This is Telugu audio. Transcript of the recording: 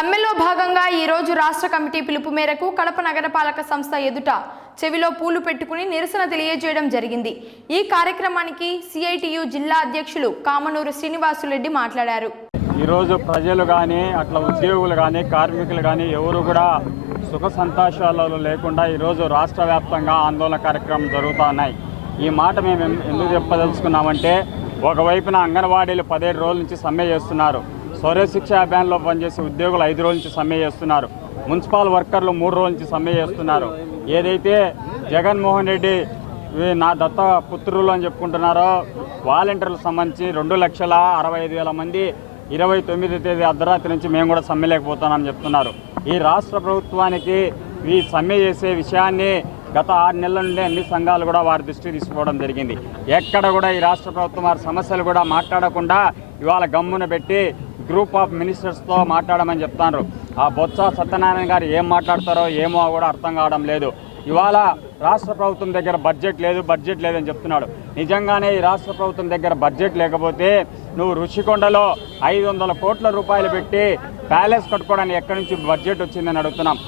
సమ్మెలో భాగంగా ఈ రోజు రాష్ట్ర కమిటీ పిలుపు మేరకు కడప నగరపాలక సంస్థ ఎదుట చెవిలో పూలు పెట్టుకుని నిరసన తెలియజేయడం జరిగింది. ఈ కార్యక్రమానికి సిఐటియు జిల్లా అధ్యక్షులు కామనూరు శ్రీనివాసులరెడ్డి మాట్లాడారు. ఈరోజు ప్రజలు కానీ అట్లా ఉద్యోగులు కానీ కార్మికులు కానీ ఎవరు కూడా సుఖ సంతోషాలలో లేకుండా ఈరోజు రాష్ట్ర వ్యాప్తంగా ఆందోళన కార్యక్రమం జరుగుతూ ఉన్నాయి. ఈ మాట మేము ఎందుకు చెప్పదలుచుకున్నామంటే ఒకవైపున అంగన్వాడీలు పదిహేడు రోజుల నుంచి సమ్మె చేస్తున్నారు. స్వరశిక్ష అభియాన్లో పనిచేసే ఉద్యోగులు ఐదు రోజుల నుంచి సమ్మె చేస్తున్నారు. మున్సిపల్ వర్కర్లు మూడు రోజుల నుంచి సమ్మె చేస్తున్నారు. ఏదైతే జగన్మోహన్ రెడ్డి నా దత్త పుత్రులు అని చెప్పుకుంటున్నారో వాలంటీర్లకు సంబంధించి రెండు లక్షల అరవై ఐదు వేల మంది ఇరవై తొమ్మిది తేదీ అర్ధరాత్రి నుంచి మేము కూడా సమ్మెలేకపోతున్నామని చెప్తున్నారు. ఈ రాష్ట్ర ప్రభుత్వానికి ఈ సమ్మె చేసే విషయాన్ని గత ఆరు నెలల నుండి అన్ని సంఘాలు కూడా వారి దృష్టికి తీసుకోవడం జరిగింది. ఎక్కడ కూడా ఈ రాష్ట్ర ప్రభుత్వం వారి సమస్యలు కూడా మాట్లాడకుండా ఇవాళ గమ్మున పెట్టి గ్రూప్ ఆఫ్ మినిస్టర్స్తో మాట్లాడమని చెప్తారు ఆ బొత్స సత్యనారాయణ గారు ఏం మాట్లాడతారో ఏమో కూడా అర్థం కావడం లేదు. ఇవాళ రాష్ట్ర ప్రభుత్వం దగ్గర బడ్జెట్ లేదు బడ్జెట్ లేదని చెప్తున్నాడు. నిజంగానే ఈ రాష్ట్ర ప్రభుత్వం దగ్గర బడ్జెట్ లేకపోతే నువ్వు రుషికొండలో ఐదు వందల కోట్ల రూపాయలు పెట్టి ప్యాలెస్ కట్టుకోవడానికి ఎక్కడి నుంచి బడ్జెట్ వచ్చిందని అడుగుతున్నాం.